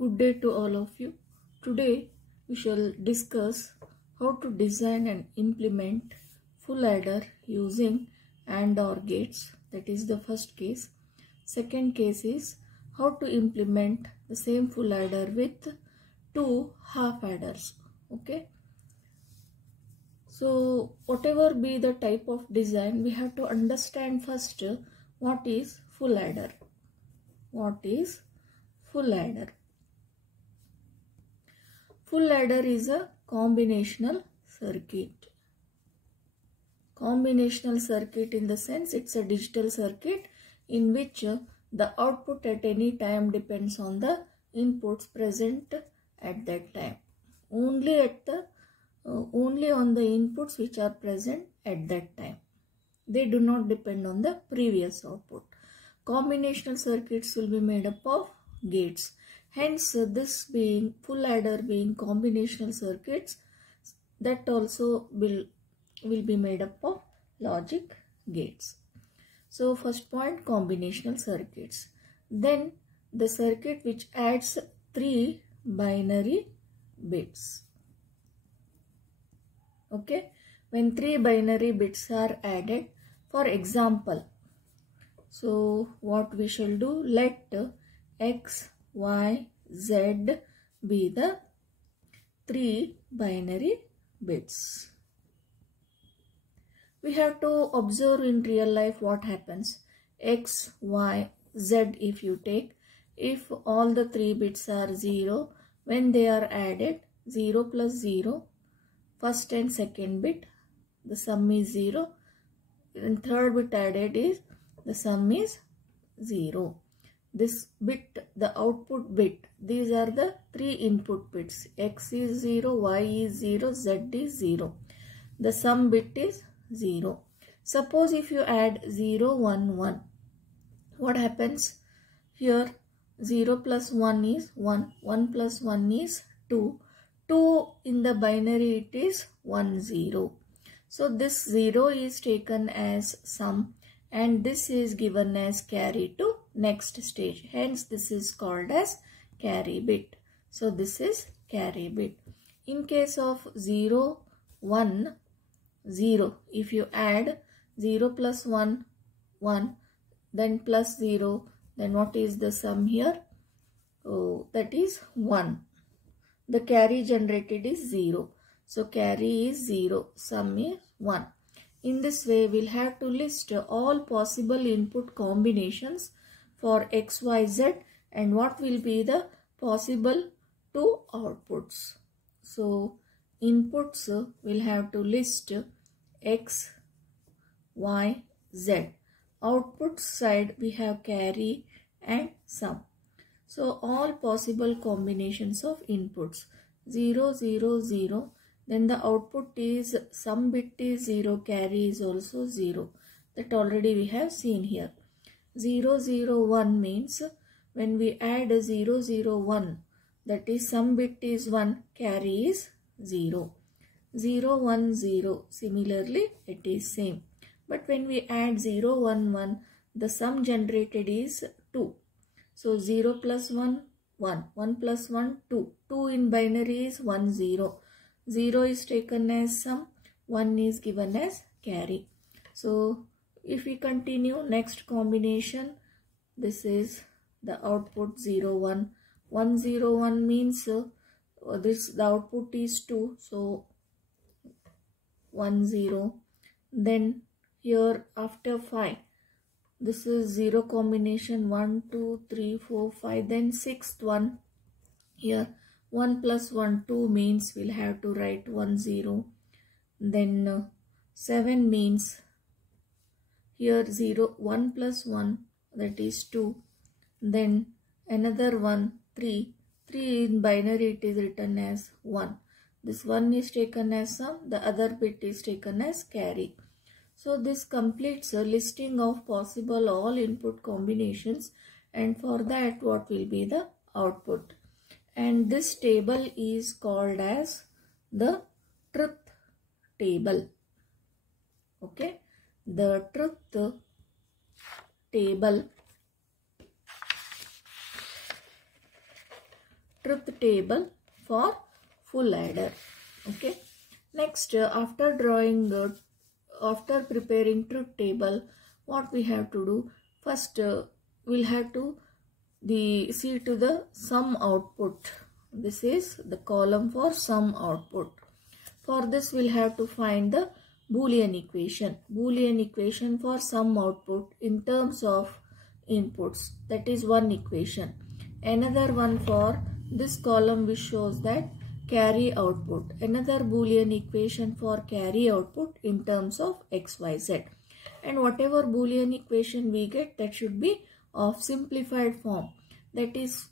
Good day to all of you. Today we shall discuss how to design and implement full adder using AND OR gates. That is the first case. Second case is how to implement the same full adder with two half adders. Okay. So whatever be the type of design, we have to understand first what is full adder. What is full adder? Full adder is a combinational circuit. Combinational circuit in the sense it's a digital circuit in which the output at any time depends on the inputs present at that time. Only on the inputs which are present at that time. They do not depend on the previous output. Combinational circuits will be made up of gates. Hence, this being full adder being combinational circuits, that also will be made up of logic gates. So, first point, combinational circuits. Then, the circuit which adds 3 binary bits. Okay, when 3 binary bits are added, for example, so what we shall do, let X, Y, Z be the 3 binary bits. We have to observe in real life what happens. X, Y, Z if you take, if all the 3 bits are 0, when they are added, 0 plus 0, first and second bit, the sum is 0. And third bit added is, the sum is 0. This bit, the output bit, these are the 3 input bits. X is 0, Y is 0, Z is 0. The sum bit is 0. Suppose if you add 0, 1, 1. What happens? Here 0 plus 1 is 1. 1 plus 1 is 2. 2 in the binary it is 1, 0. So this 0 is taken as sum and this is given as carry to next stage. Hence this is called as carry bit. So this is carry bit. In case of 0, 1, 0, if you add 0 plus 1, 1, then plus 0, then what is the sum here? Oh, that is 1. The carry generated is 0. So carry is 0, sum is 1. In this way, we'll have to list all possible input combinations for X, Y, Z and what will be the possible two outputs. So inputs will have to list X, Y, Z. Output side we have carry and sum. So all possible combinations of inputs 0, 0, 0. Then the output is sum bit is 0, carry is also 0. That already we have seen here. 0, 0, 1 means when we add 0, 0, 1, that is sum bit is 1, carry is 0. 0, 1, 0. Similarly, it is same. But when we add 0, 1, 1, the sum generated is 2. So 0 plus 1, 1. 1 plus 1, 2. 2 in binary is 1, 0. 0 is taken as sum, 1 is given as carry. So if we continue, next combination, this is the output 0, 1. 1, 0, 1 means the output is 2. So 1, 0. Then here after 5, this is 0 combination 1, 2, 3, 4, 5. Then sixth one, here 1 plus 1, 2 means we'll have to write 1, 0. Then 7 means here 0, 1 plus 1, that is 2. Then another one, 3. 3 in binary it is written as 1. This 1 is taken as sum, the other bit is taken as carry. So this completes a listing of possible all input combinations and for that what will be the output. And this table is called as the truth table. Okay, the truth table truth table for full adder. Okay. Next, after preparing truth table, what we have to do? First, we'll have to see to the sum output. This is the column for sum output. For this, we'll have to find the Boolean equation. Boolean equation for sum output in terms of inputs. That is one equation. Another one for this column which shows that carry output. Another Boolean equation for carry output in terms of x, y, z. And whatever Boolean equation we get, that should be of simplified form. That is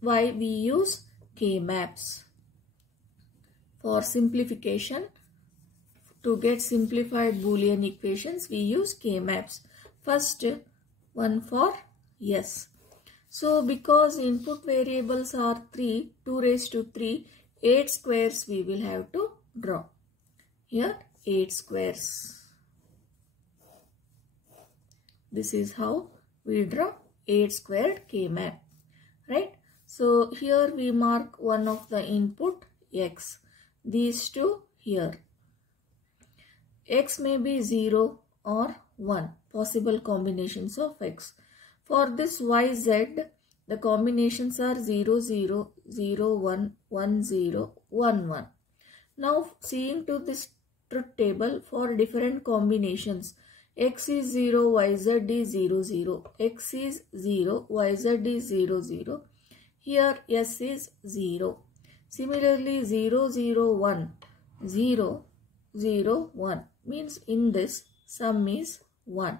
why we use K-maps. For simplification, to get simplified Boolean equations, we use K-maps. First one for yes. So because input variables are 3, 2 raised to 3, 8 squares we will have to draw. Here 8 squares. This is how we draw 8 squared K-map. Right? So here we mark one of the input x. These two here. X may be 0 or 1, possible combinations of x. For this y, z, the combinations are 0, 0, 0, 1, 1, 0, 1, 1. Now seeing to this truth table for different combinations, x is 0, yz is 0, 0, x is 0, yz is 0, 0. Here s is 0. Similarly 0, 0, 1, 0, 0, 1 means in this sum is 1.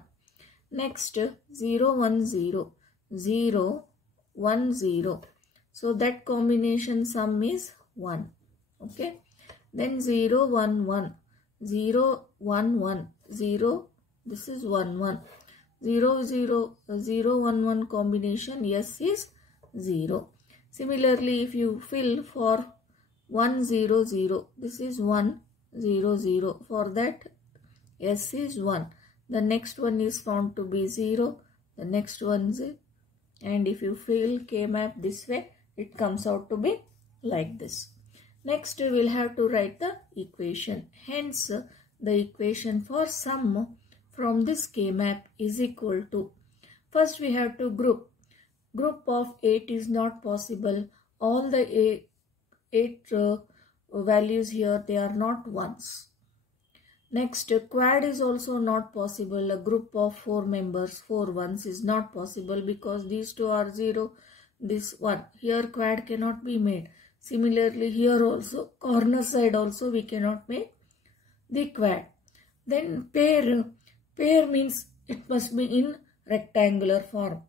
Next 0, 1, 0, 0, 1, 0. So that combination sum is 1. Okay. Then 0, 1, 1, 0, 1, 1, 0. This is 1, 1. 0, 0, 0, 1, 1 combination yes is 0. Similarly, if you fill for 1, 0, 0, this is 1, 0, 0. For that, s is 1. The next one is found to be 0. The next one is 0. And if you fill K-map this way, it comes out to be like this. Next, we will have to write the equation. Hence, the equation for sum from this K-map is equal to, first we have to group. Group of 8 is not possible. All the 8 values here, they are not ones. Next, quad is also not possible. A group of 4 members, 4 ones is not possible because these two are 0, this 1. Here quad cannot be made. Similarly, here also, corner side also we cannot make the quad. Then pair. Pair means it must be in rectangular form.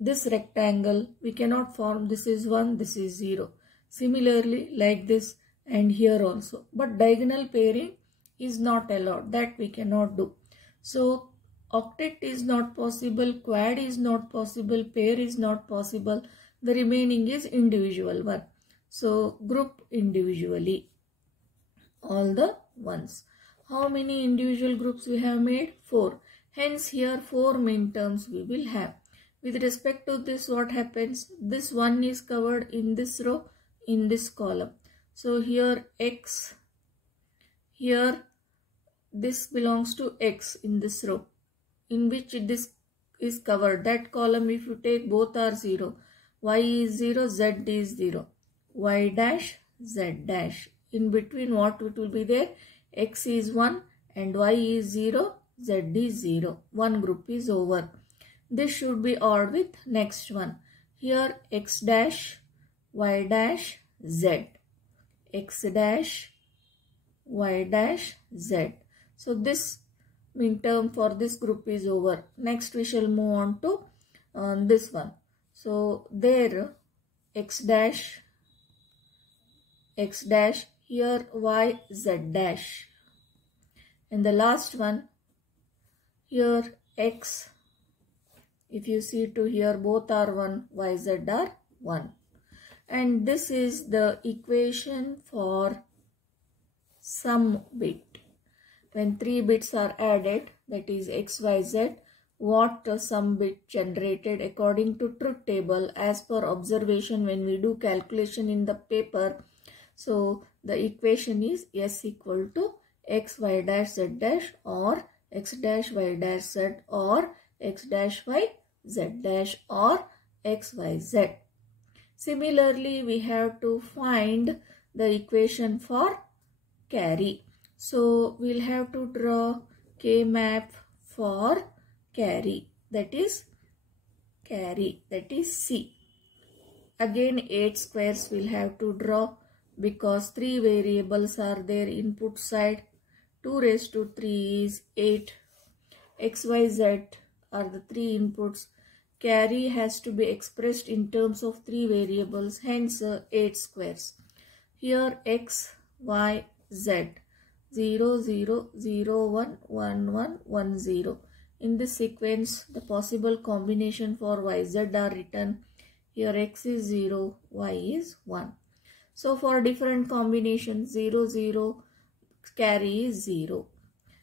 This rectangle we cannot form. This is 1, this is 0. Similarly, like this and here also. But diagonal pairing is not allowed. That we cannot do. So, octet is not possible, quad is not possible, pair is not possible. The remaining is individual one. So, group individually all the ones. How many individual groups we have made? 4. Hence, here 4 min terms we will have. With respect to this, what happens? This one is covered in this row, in this column. So here x, here this belongs to x in this row, in which this is covered. That column, if you take, both are 0. Y is 0, z is 0. Y dash, z dash. In between, what it will be there? X is 1 and y is 0, z is 0. One group is over. This should be odd with next one. Here x dash, y dash, z. X dash, y dash, z. So this min term for this group is over. Next we shall move on to this one. So there x dash, here y, z dash. And the last one, here x. If you see to here, both are 1, y, z are 1. And this is the equation for sum bit. When 3 bits are added, that is x, y, z, what sum bit generated according to truth table as per observation when we do calculation in the paper. So the equation is S equal to x y dash z dash or x dash y dash z or x dash y z dash or x y z. Similarly, we have to find the equation for carry. So we'll have to draw K map for carry, that is C. Again 8 squares we'll have to draw because 3 variables are there input side. 2 raised to 3 is 8. X, Y, Z are the 3 inputs. Carry has to be expressed in terms of 3 variables, hence 8 squares. Here X, Y, Z 0, 0, 0, 1, 1, 1, 1, 0. In this sequence, the possible combination for YZ are written. Here X is 0, Y is 1. So for different combinations, 0, 0, carry is 0.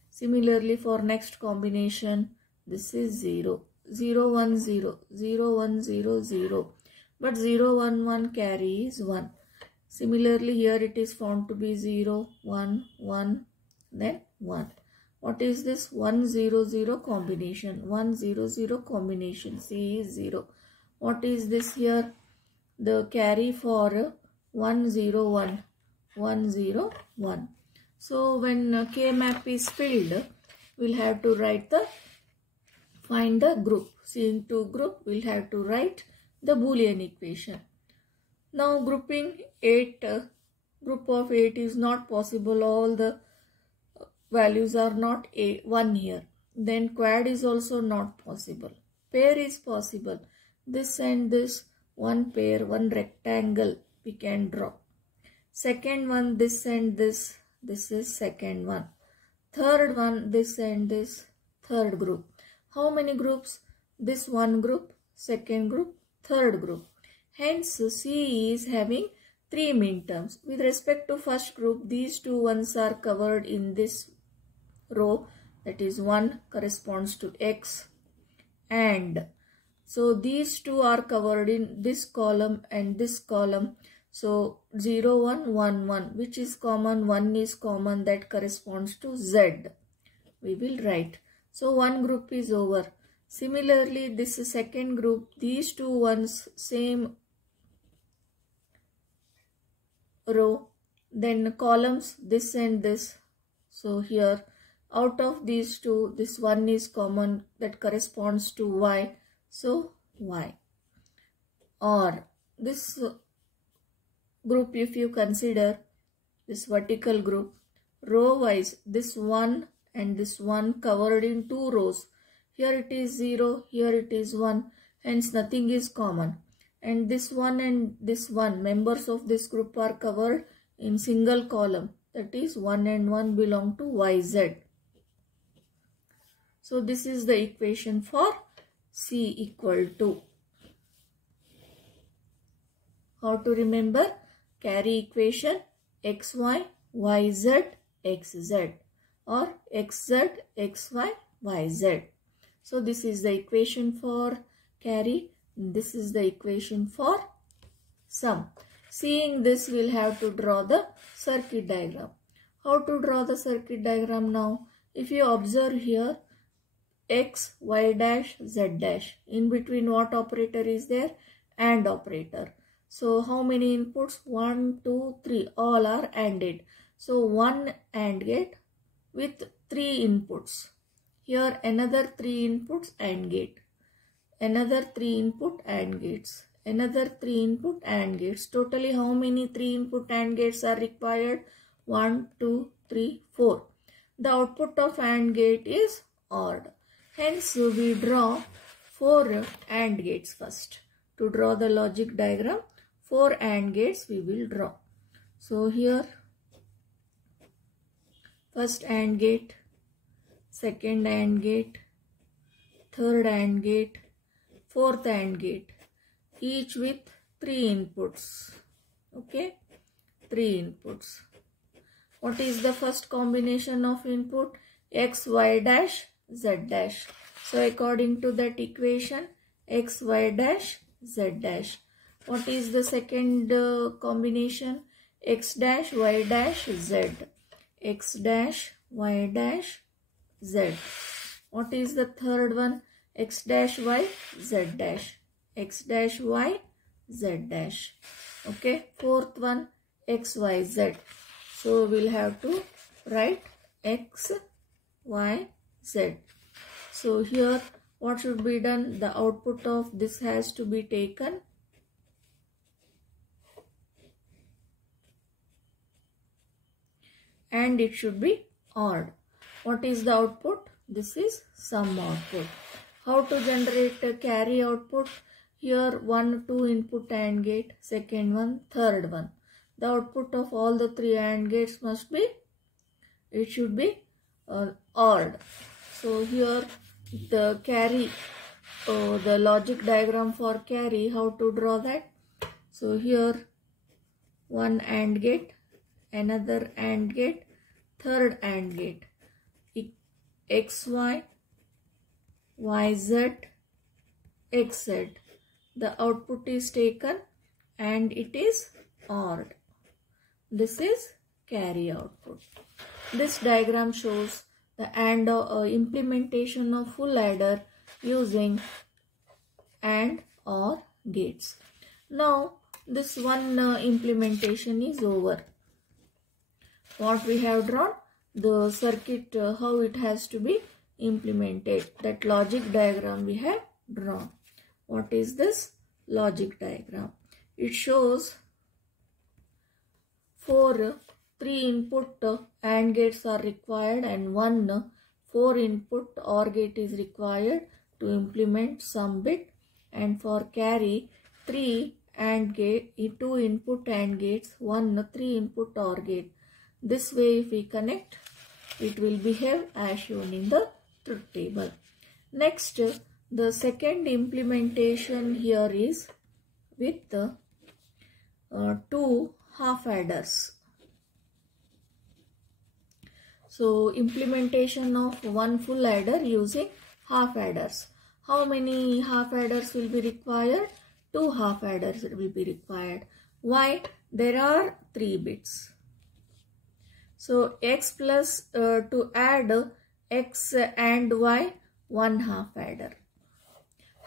Similarly, for next combination, this is 0, 0, 1, 0, 0, 1, 0, 0. But 0, 1, 1 carry is 1. Similarly, here it is found to be 0, 1, 1, then 1. What is this? 1, 0, 0 combination. 1, 0, 0 combination. C is 0. What is this here? The carry for 1, 0, 1. 1, 0, 1. So when K map is filled, we'll have to write find the group. Seeing two group, we'll have to write the Boolean equation. Now grouping 8, group of 8 is not possible. All the values are not 1 here. Then quad is also not possible. Pair is possible. This and this, one pair, one rectangle we can draw. Second one, this and this is second one. Third one, this and this, third group. How many groups? This one group, second group, third group. Hence C is having 3 minterms. With respect to first group, these two ones are covered in this row, that is 1 corresponds to X, and so these two are covered in this column and this column. So 0, 1, 1, 1, which is common, 1 is common, that corresponds to Z. We will write. So one group is over. Similarly, this second group, these two ones, same row, then columns, this and this. So here, out of these two, this one is common, that corresponds to Y. So Y. Or this group, if you consider this vertical group, row wise, this one and this one covered in 2 rows. Here it is 0, here it is 1, hence nothing is common. And this one and this one, members of this group are covered in single column, that is 1 and 1 belong to YZ. So this is the equation for C equal to. How to remember? Carry equation XY, YZ, XZ or XZ, XY, YZ. So this is the equation for carry. This is the equation for sum. Seeing this, we'll have to draw the circuit diagram. How to draw the circuit diagram now? If you observe here, X, Y dash, Z dash. In between what operator is there? AND operator. So how many inputs? 1, 2, 3. All are ANDed. So one AND gate with 3 inputs. Here another 3 inputs AND gate. Another 3 input AND gates. Another 3 input AND gates. Totally how many 3 input AND gates are required? 1, 2, 3, 4. The output of AND gate is OR. Hence we draw 4 AND gates first. To draw the logic diagram, 4 AND gates we will draw. So here first AND gate, second AND gate, third AND gate, fourth AND gate, each with 3 inputs. Okay, 3 inputs. What is the first combination of input? X, Y dash, Z dash. So according to that equation, x, y dash, z dash. What is the second combination? X dash, y dash, z. X dash, y dash, z. What is the third one? X dash, y, z dash. X dash, y, z dash. Okay. Fourth one, x, y, z. So we'll have to write x, y, z. So here what should be done? The output of this has to be taken and it should be odd. What is the output? This is sum output. How to generate a carry output? Here 1, 2 input AND gate, second one, third one. The output of all the 3 AND gates must be, it should be odd. So here the carry, the logic diagram for carry, how to draw that? So here one AND gate, another AND gate, third AND gate, XY, YZ, XZ. The output is taken and it is OR. This is carry output. This diagram shows the AND implementation of full adder using AND OR gates. Now this one implementation is over. What we have drawn, the circuit, how it has to be implemented, that logic diagram we have drawn. What is this logic diagram? It shows 4 3 input AND gates are required and 1 4 input OR gate is required to implement some bit, and for carry 3 AND gate, 2 input AND gates, 1 3 input OR gate. This way if we connect, it will behave as shown in the truth table. Next, the second implementation here is with 2 half adders. So implementation of one full adder using half adders. How many half adders will be required? 2 half adders will be required. Why? There are 3 bits. So x plus to add x and y, 1 half adder.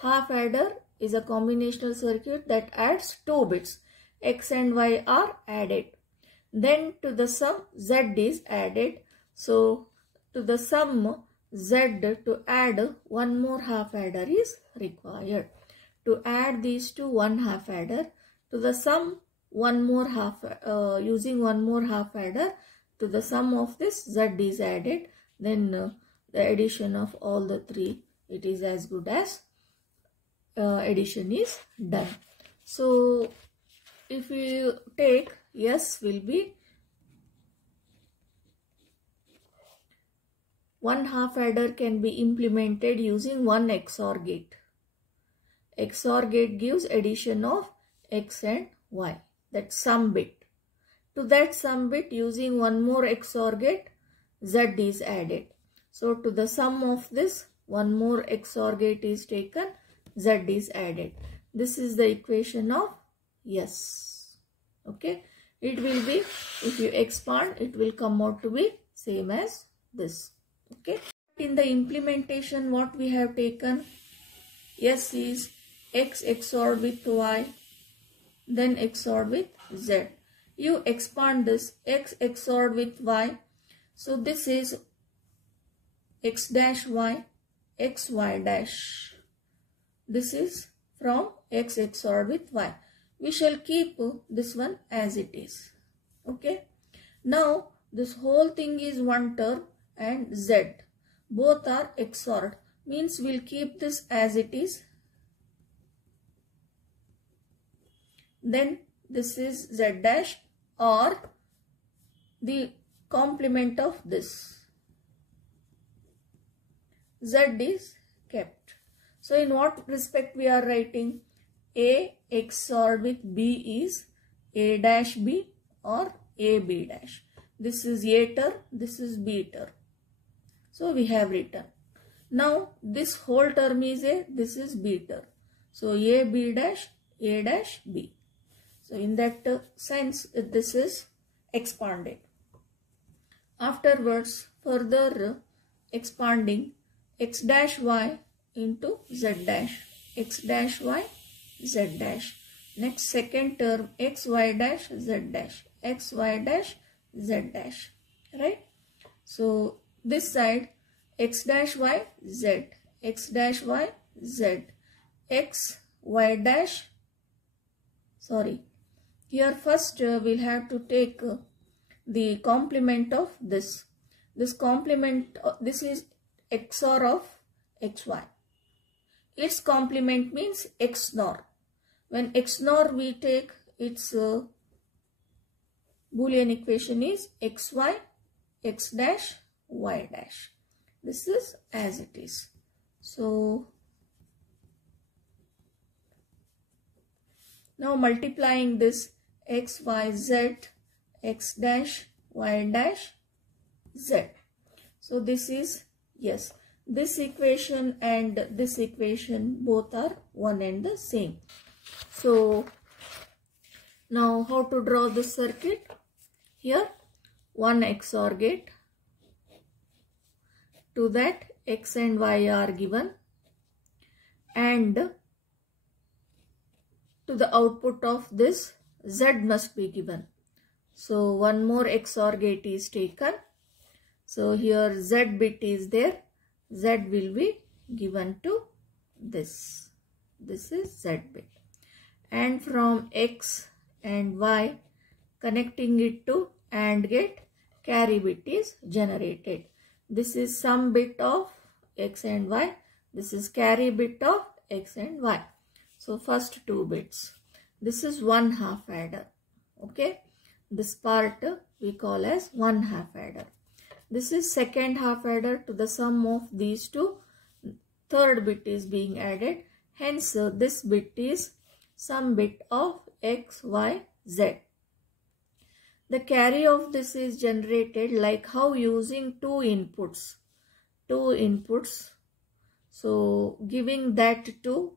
Half adder is a combinational circuit that adds 2 bits. X and y are added. Then to the sum z is added. So to the sum z to add 1 more half adder is required. To add these to 1 half adder, to the sum 1 more half, using 1 more half adder, to the sum of this z is added. Then the addition of all the 3, it is as good as addition is done. So if we take S will be 1 half adder can be implemented using 1 XOR gate. XOR gate gives addition of X and Y, that sum bit. To that sum bit, using 1 more XOR gate, Z is added. So to the sum of this, 1 more XOR gate is taken, Z is added. This is the equation of S. Okay. It will be, if you expand, it will come out to be same as this. Okay. In the implementation, what we have taken, S is X XOR with Y, then XOR with Z. You expand this, X XOR with Y. So this is X dash Y, X Y dash. This is from X XOR with Y. We shall keep this one as it is. Okay. Now this whole thing is one term and Z. Both are XORed. Means we'll keep this as it is. Then this is Z dash or the complement of this. Z is kept. So in what respect we are writing? A XOR with B is A dash B or A B dash. This is A ter, this is B ter. So we have written. Now this whole term is A, this is B term. So A B dash, A dash B. So in that sense this is expanded. Afterwards further expanding x dash y into z dash, x dash y, z dash. Next second term x y dash z dash, x y dash z dash, right? So this side x dash y z, x dash y z, x y dash, sorry, here first we'll have to take the complement of this. This complement, this is XOR of XY. Its complement means XNOR. When XNOR we take, its Boolean equation is XY, X dash, Y dash. This is as it is. So now multiplying this X, Y, Z, X dash, Y dash, Z. So this is, yes, this equation and this equation both are one and the same. So now how to draw the circuit? Here one XOR gate. To that X and Y are given, and to the output of this Z must be given. So one more XOR gate is taken. So here Z bit is there. Z will be given to this. This is Z bit. And from X and Y connecting it to AND gate, carry bit is generated. This is sum bit of X and Y. This is carry bit of X and Y. So first two bits. This is 1/2 adder. Okay. This part we call as 1/2 adder. This is second half adder. To the sum of these two, third bit is being added. Hence this bit is sum bit of X, Y, Z. The carry of this is generated like how using two inputs. So giving that to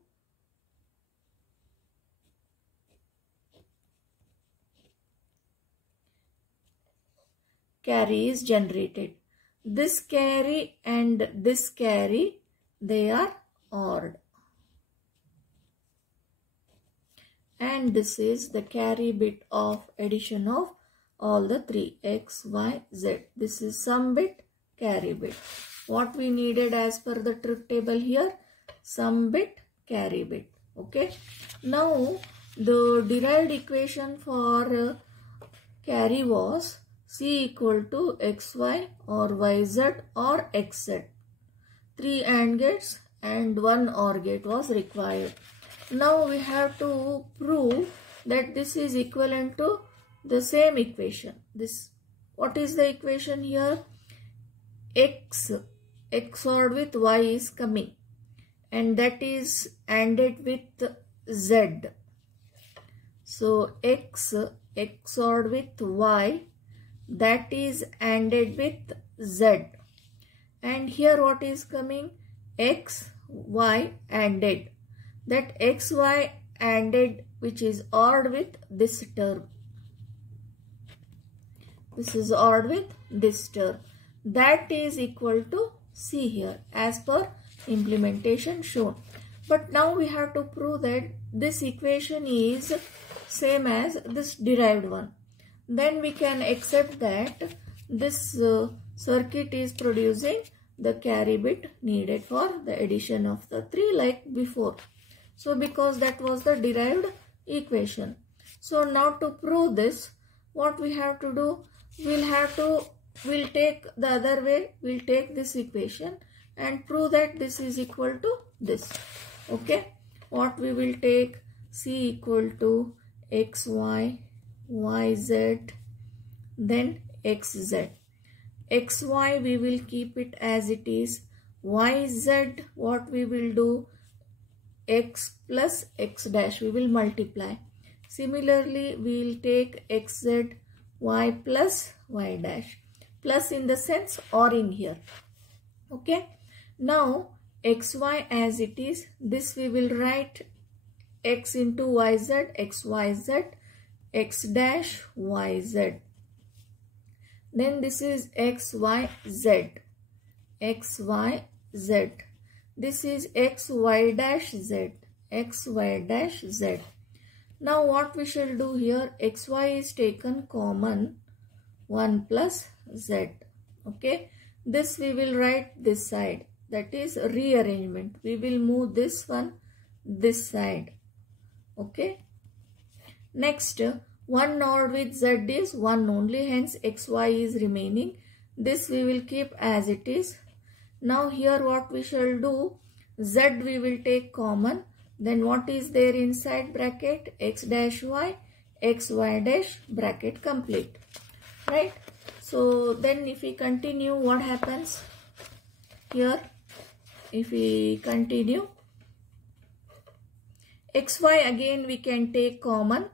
carry is generated. This carry and this carry, they are ORed. And this is the carry bit of addition of all the three, X, Y, Z. This is sum bit, carry bit. What we needed as per the truth table here, sum bit, carry bit. Okay. Now the derived equation for carry was C equal to XY or YZ or XZ. 3 AND gates and 1 OR gate was required. Now we have to prove that this is equivalent to the same equation. This, what is the equation here? X XORed with Y is coming, and that is ANDed with Z. So X XORed with Y, that is ANDed with Z. And here what is coming? X, Y ANDed. That X, Y ANDed, which is ORed with this term. This is ORed with this term. That is equal to C here as per implementation shown. But now we have to prove that this equation is same as this derived one. Then we can accept that this circuit is producing the carry bit needed for the addition of the 3 like before. So because that was the derived equation. So now to prove this, what we have to do, we'll take the other way, we'll take this equation and prove that this is equal to this. Okay. What we will take, C equal to XY, YZ, then XZ. XY we will keep it as it is. YZ, what we will do, X plus X dash we will multiply. Similarly, we will take XZ, Y plus Y dash. Plus in the sense ORing here. Okay. Now xy as it is, this we will write x into yz, xyz, x dash yz. Then this is xyz, xyz. This is xy dash z, xy dash z. Now what we shall do here, xy is taken common, 1 plus z. Okay, this we will write this side, that is rearrangement. We will move this one this side. Okay, next 1 NOR with z is 1 only, hence xy is remaining. This we will keep as it is. Now here what we shall do, z we will take common. Then what is there inside bracket? X dash y, xy dash, bracket complete. Right? So then if we continue, what happens? Here, if we continue, xy again we can take common,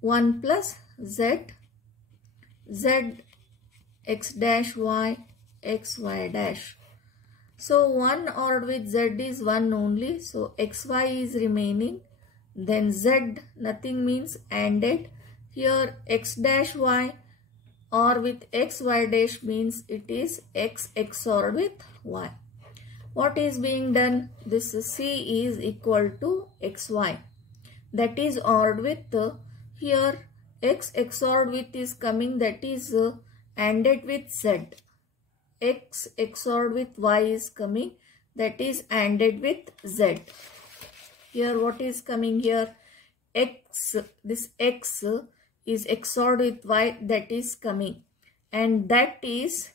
1 plus z, z x dash y, xy dash. So 1 OR with z is 1 only. So xy is remaining. Then z, nothing means ANDed. Here x dash y OR with xy dash means it is x XOR with y. What is being done? This c is equal to xy. That is ORed with, here x XOR with is coming, that is ANDed with z. X XOR with y is coming, that is ANDed with z. Here what is coming here? X, this x is XORed with y, that is coming, and that is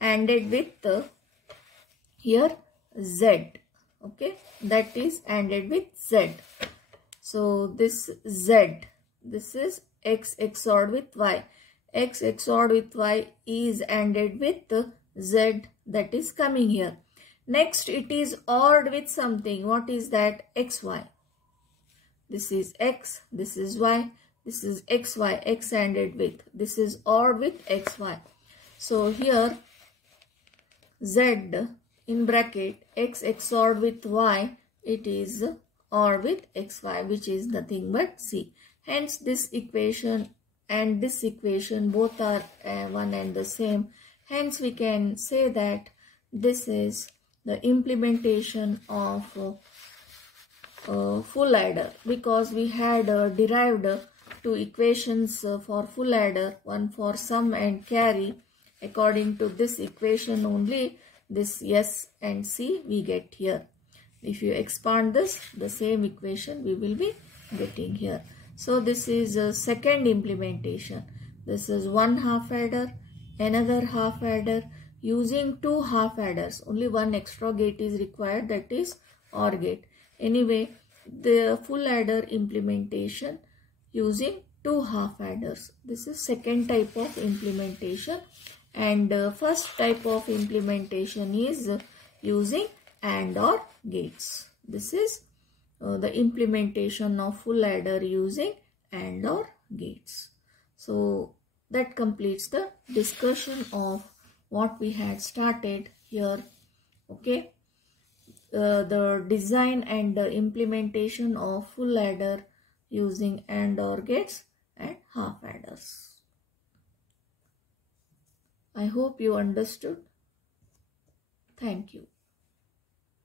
ANDed with here z. Okay, that is ANDed with z. So this z, this is x XORed with y. X XORed with y is ANDed with z, that is coming here. Next it is ORed with something. What is that? xy. This is x, this is y, this is xy, x ANDed with. This is ORed with xy. So here z in bracket x XORed with y, it is OR with xy, which is nothing but c. Hence this equation and this equation both are one and the same. Hence we can say that this is the implementation of full adder, because we had derived two equations for full adder, one for sum and carry. According to this equation only, this s and c we get here. If you expand this, the same equation we will be getting here. So this is a second implementation. This is one half adder, another half adder, using two half adders. Only one extra gate is required, that is OR gate. Anyway, the full adder implementation using two half adders. This is second type of implementation, and first type of implementation is using AND OR gates. This is the implementation of full adder using AND OR gates. So that completes the discussion of what we had started here. Okay, the design and the implementation of full adder using AND OR gates and half adders. I hope you understood. Thank you.